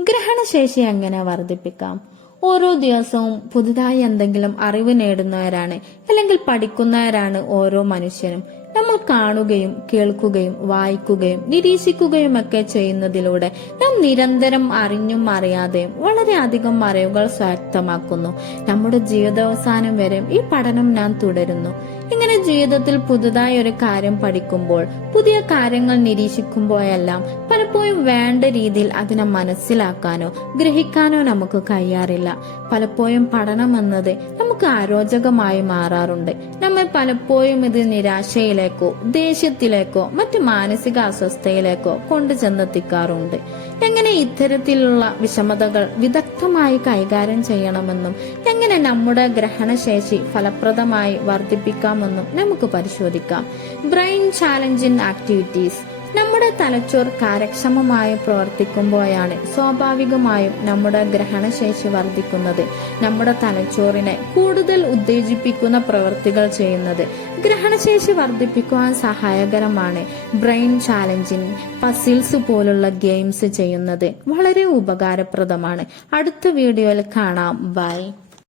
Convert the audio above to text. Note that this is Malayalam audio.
ഗ്രഹണശേഷി എങ്ങനെ വർദ്ധിപ്പിക്കാം? ഓരോ ദിവസവും പുതുതായി എന്തെങ്കിലും അറിവ് നേടുന്നവരാണ് അല്ലെങ്കിൽ പഠിക്കുന്നവരാണ് ഓരോ മനുഷ്യനും. നമ്മൾ കാണുകയും കേൾക്കുകയും വായിക്കുകയും നിരീക്ഷിക്കുകയും ഒക്കെ ചെയ്യുന്നതിലൂടെ നാം നിരന്തരം അറിഞ്ഞും അറിയാതെയും വളരെയധികം അറിവുകൾ സ്വായത്തമാക്കുന്നു. നമ്മുടെ ജീവിതാവസാനം വരെ ഈ പഠനം നാം തുടരുന്നു. ഇങ്ങനെ ജീവിതത്തിൽ പുതുതായി ഒരു കാര്യം പഠിക്കുമ്പോൾ, പുതിയ കാര്യങ്ങൾ നിരീക്ഷിക്കുമ്പോഴെല്ലാം പലപ്പോഴും വേണ്ട രീതിയിൽ അതിനെ മനസ്സിലാക്കാനോ ഗ്രഹിക്കാനോ നമുക്ക് കഴിയാറില്ല. പലപ്പോഴും പഠനം എന്നത് നമുക്ക് അരോചകമായി മാറാറുണ്ട്. നമ്മൾ പലപ്പോഴും ഇത് നിരാശയിലേക്കോ ദേഷ്യത്തിലേക്കോ മറ്റു മാനസിക അസ്വസ്ഥയിലേക്കോ കൊണ്ടുചെന്നെത്തിക്കാറുണ്ട്. എങ്ങനെ ഇത്തരത്തിലുള്ള വിഷമതകൾ വിദഗ്ധമായി കൈകാര്യം ചെയ്യണമെന്നും എങ്ങനെ നമ്മുടെ ഗ്രഹണശേഷി ഫലപ്രദമായി വർദ്ധിപ്പിക്കാമെന്നും നമുക്ക് പരിശോധിക്കാം. Brain challenging activities. നമ്മുടെ തലച്ചോർ കാര്യക്ഷമമായി പ്രവർത്തിക്കുമ്പോഴാണ് സ്വാഭാവികമായും നമ്മുടെ ഗ്രഹണശേഷി വർദ്ധിക്കുന്നത്. നമ്മുടെ തലച്ചോറിനെ കൂടുതൽ ഉത്തേജിപ്പിക്കുന്ന പ്രവൃത്തികൾ ചെയ്യുന്നത് ഗ്രഹണശേഷി വർദ്ധിപ്പിക്കുവാൻ സഹായകരമാണ്. ബ്രെയിൻ ചാലഞ്ചിങ് പസിൽസ് പോലുള്ള ഗെയിംസ് ചെയ്യുന്നത് വളരെ ഉപകാരപ്രദമാണ്. അടുത്ത വീഡിയോയിൽ കാണാം. ബൈ.